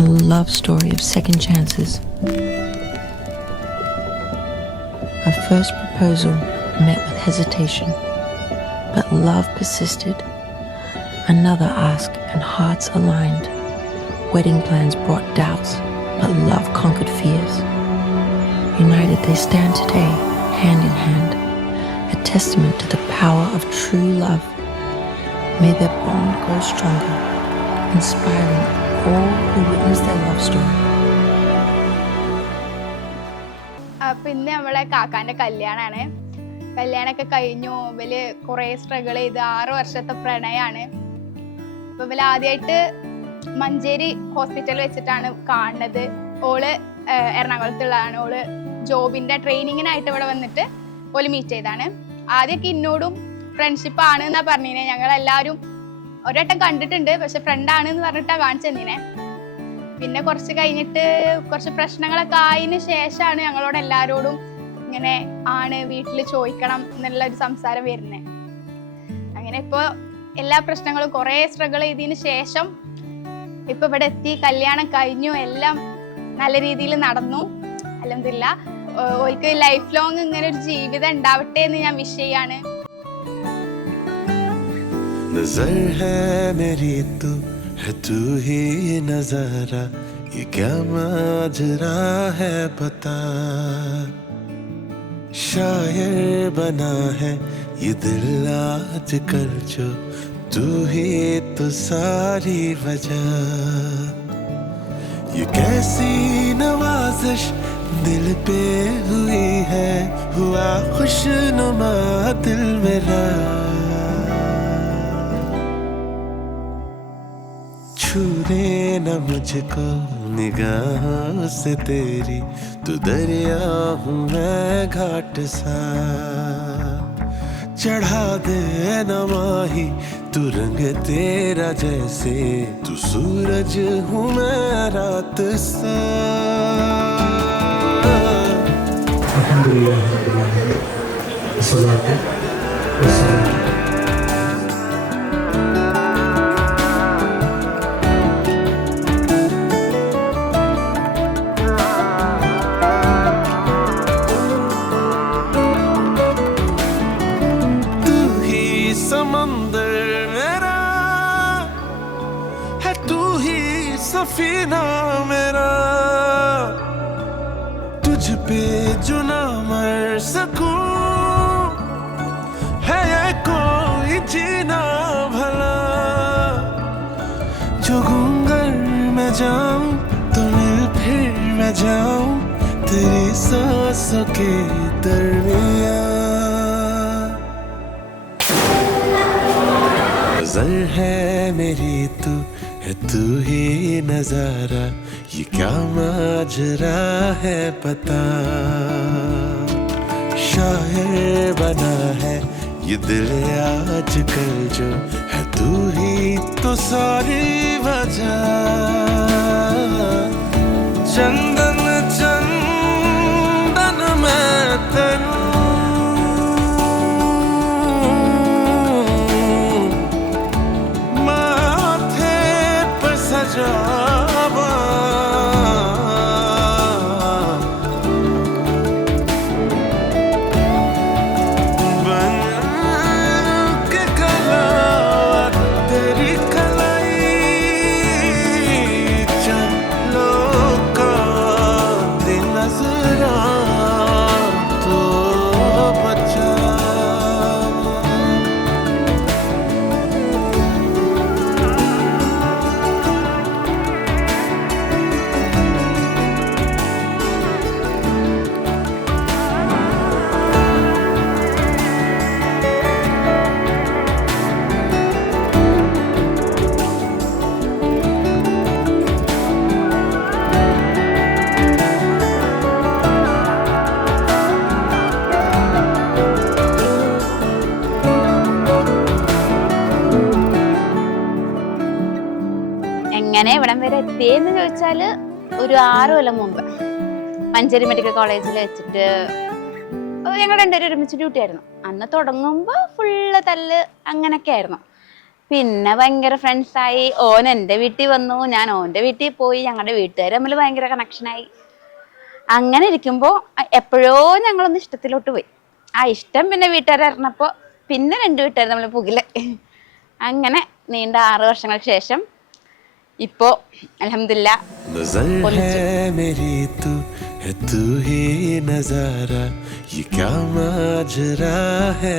a love story of second chances. Her first proposal met with hesitation, but love persisted. Another ask and hearts aligned. Wedding plans brought doubts, but love conquered fears. United they stand today, hand in hand, a testament to the power of true love. May their bond grow stronger, inspiring all who witness their love story. പിന്നെ നമ്മളെ കാക്കാൻ്റെ കല്യാണമാണ്. കല്യാണമൊക്കെ കഴിഞ്ഞു. ഇവര് കുറേ സ്ട്രഗിൾ ചെയ്ത് 6 വർഷത്തെ പ്രണയമാണ്. അപ്പോൾ ഇവര് ആദ്യമായിട്ട് മഞ്ചേരി ഹോസ്പിറ്റലിൽ വെച്ചിട്ടാണ് കാണുന്നത്. ഓള് എറണാകുളത്തുള്ളതാണ്. ഓള് ജോബിൻ്റെ ട്രെയിനിങ്ങിനായിട്ട് ഇവിടെ വന്നിട്ട് ഓല് മീറ്റ് ചെയ്താണ്. ആദ്യമൊക്കെ എന്നോടും ഫ്രണ്ട്ഷിപ്പ് ആണ് എന്നാ പറഞ്ഞിനെ. ഞങ്ങളെല്ലാവരും ഒരട്ടം കണ്ടിട്ടുണ്ട്, പക്ഷെ ഫ്രണ്ടാണെന്ന് പറഞ്ഞിട്ടാണ് കാണിച്ചു തന്നിനെ. പിന്നെ കുറച്ച് കഴിഞ്ഞിട്ട് കുറച്ച് പ്രശ്നങ്ങളൊക്കെ ആയതിനു ശേഷമാണ് ഞങ്ങളോട് എല്ലാവരോടും ഇങ്ങനെ ആണ് വീട്ടിൽ ചോദിക്കണം എന്നുള്ള ഒരു സംസാരം വരുന്നത്. അങ്ങനെ ഇപ്പോൾ എല്ലാ പ്രശ്നങ്ങളും കുറേ സ്ട്രഗിൾ ചെയ്തതിന് ശേഷം ഇപ്പൊ ഇവിടെ എത്തി. കല്യാണം കഴിഞ്ഞു, എല്ലാം നല്ല രീതിയിൽ നടന്നു. അൽഹംദുലില്ലാ. ഓൾക്ക് ലൈഫ് ലോങ് ഇങ്ങനെ ഒരു ജീവിതം ഉണ്ടാവട്ടെ എന്ന് ഞാൻ വിഷ് ചെയ്യാണ്. नजर है मेरी तू है तू ही नजारा, ये क्या माजरा है बता। शायर बना है ये दिल आजकल जो, तू ही तो सारी वजह। ये कैसी नवाजिश दिल पे हुई है, हुआ खुशनुमा दिल मेरा। छूने न मुझको निगाहों से तेरी, तू दरिया हूँ मैं घाट सा। चढ़ा दे न माही तू रंग तेरा जैसे, तू सूरज हूँ मैं रात सा। समंदर मेरा है, तू ही सफीना मेरा। तुझ पे जो ना मर सकूं, है ये कोई जीना भला। जो घूंगर मैं जाऊं तो मिल फिर मैं जाऊं तेरी सांसों के दरमियां। नजर है मेरी तू है तू ही नजारा, ये क्या माजरा है पता। शायर बना है ये दिल आजकल जो, है तू ही तो सारी वजह। चंदन चंदन मैं तेनू जावा, बन के कला तेरी कलाई, चलो का दिन नजरा तो बचा। എങ്ങനെ ഇവിടം വരെ എത്തിയെന്ന് ചോദിച്ചാൽ ഒരു 6 കൊല്ലം മുമ്പ് മഞ്ചേരി മെഡിക്കൽ കോളേജിൽ വെച്ചിട്ട് ഞങ്ങൾ രണ്ടുപേരും ഒരുമിച്ച് ഡ്യൂട്ടി ആയിരുന്നു. അന്ന് തുടങ്ങുമ്പോൾ ഫുള്ള് തല്ല് അങ്ങനെയൊക്കെ ആയിരുന്നു. പിന്നെ ഭയങ്കര ഫ്രണ്ട്സായി. ഓൻ എൻ്റെ വീട്ടിൽ വന്നു, ഞാൻ ഓൻ്റെ വീട്ടിൽ പോയി. ഞങ്ങളുടെ വീട്ടുകാർ തമ്മിൽ ഭയങ്കര കണക്ഷനായി. അങ്ങനെ ഇരിക്കുമ്പോൾ എപ്പോഴോ ഞങ്ങളൊന്ന് ഇഷ്ടത്തിലോട്ട് പോയി. ആ ഇഷ്ടം പിന്നെ വീട്ടുകാർ അറിഞ്ഞപ്പോൾ പിന്നെ 2 വീട്ടുകാർ നമ്മൾ പുകില്. അങ്ങനെ നീണ്ട 6 വർഷങ്ങൾക്ക് ശേഷം ഇപ്പോ അൽഹംദുലില്ലാ है